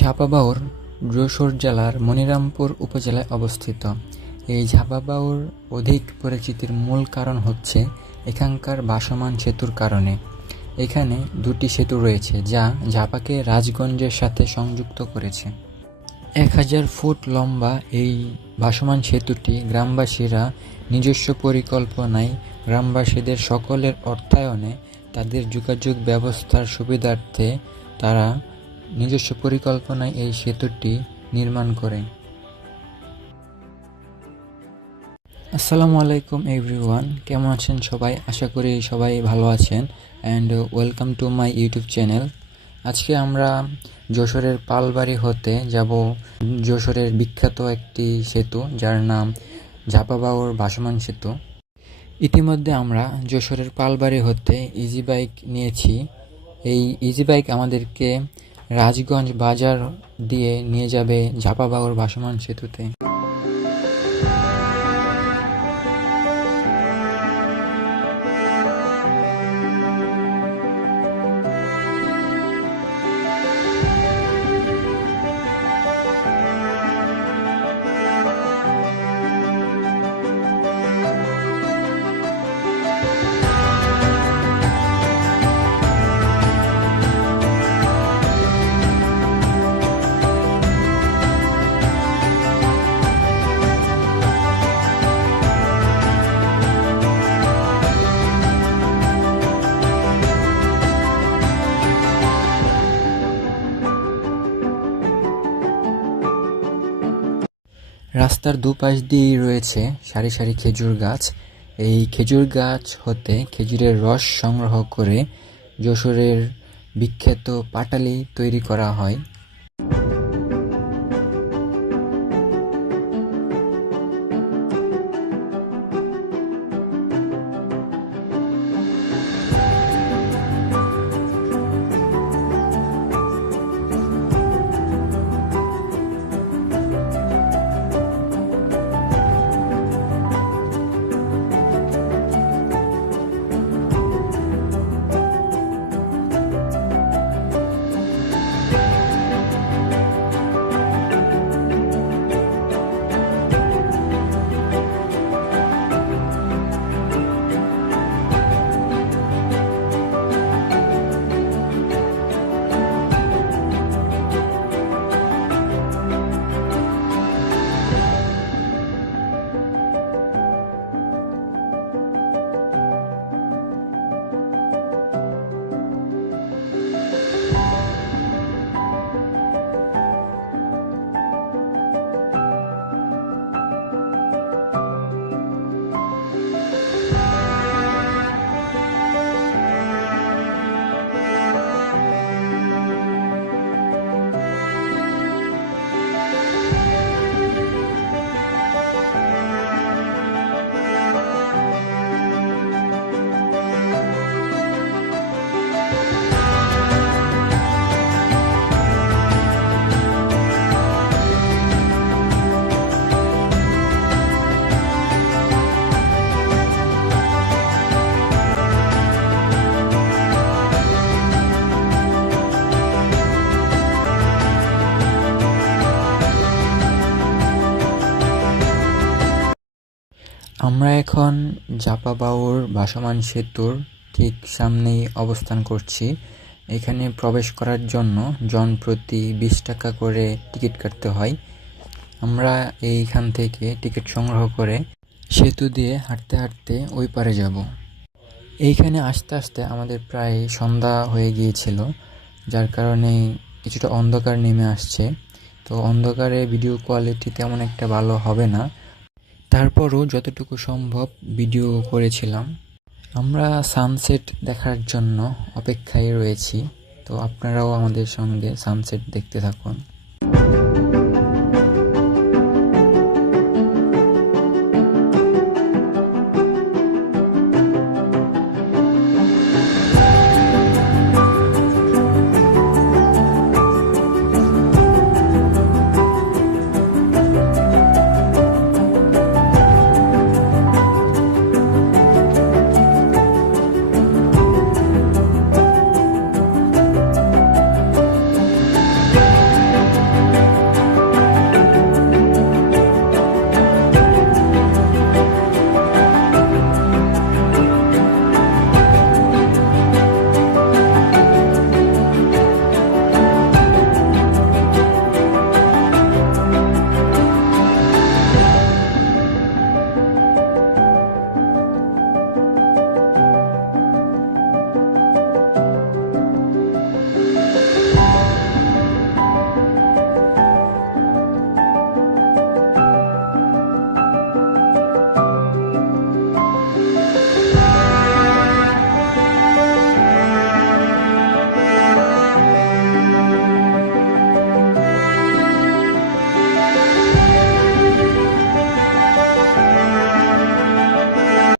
ঝাপাবাউর যশোর জেলার মনিরামপুর উপজেলায় অবস্থিত। এই ঝাপাবাউর অধিক পরিচিতির মূল কারণ হচ্ছে এখানকার ভাসমান সেতুর কারণে। এখানে দুটি সেতু রয়েছে যা ঝাপাকে রাজগঞ্জের সাথে সংযুক্ত করেছে। 1000 ফুট লম্বা এই ভাসমান সেতুটি গ্রামবাসীরা নিজস্ব পরিকল্পনায় গ্রামবাসীদের সকলের অর্থায়নে তাদের যোগাযোগ ব্যবস্থার সুবিধার্থে তারা নিজস্ব পরিকল্পনায় এই সেতুটি নির্মাণ করে। আসসালামু আলাইকুম এভরিওয়ান, কেমন আছেন সবাই? আশা করি সবাই ভালো আছেন and welcome to my YouTube channel. আজকে আমরা যশোরের পালবাড়ি হতে যাব যশোরের বিখ্যাত একটি সেতু যার নাম ঝাপাবাউর ভাসমান সেতু। ইতিমধ্যে আমরা যশোরের পালবাড়ি হতে ইজি বাইক নিয়েছি। এই ইজি বাইক আমাদেরকে রাজগঞ্জ বাজার দিয়ে নিয়ে যাবে ঝাপাবাউর ভাসমান সেতুতে। রাস্তার দুপাশ দিয়েই রয়েছে সারি সারি খেজুর গাছ। এই খেজুর গাছ হতে খেজুরের রস সংগ্রহ করে যশোরের বিখ্যাত পাটালি তৈরি করা হয়। আমরা এখন ঝাপাবাউর ভাসমান সেতুর ঠিক সামনেই অবস্থান করছি। এখানে প্রবেশ করার জন্য জনপ্রতি 20 টাকা করে টিকিট কাটতে হয়। আমরা এইখান থেকে টিকিট সংগ্রহ করে সেতু দিয়ে হাঁটতে হাঁটতে ওই পারে যাব। এইখানে আস্তে আস্তে আমাদের প্রায় সন্ধ্যা হয়ে গিয়েছিল, যার কারণে কিছুটা অন্ধকার নেমে আসছে। তো অন্ধকারে ভিডিও কোয়ালিটি তেমন একটা ভালো হবে না, তারপরও যতটুকু সম্ভব ভিডিও করেছিলাম। আমরা সানসেট দেখার জন্য অপেক্ষায় রয়েছি, তো আপনারাও আমাদের সঙ্গে সানসেট দেখতে থাকুন।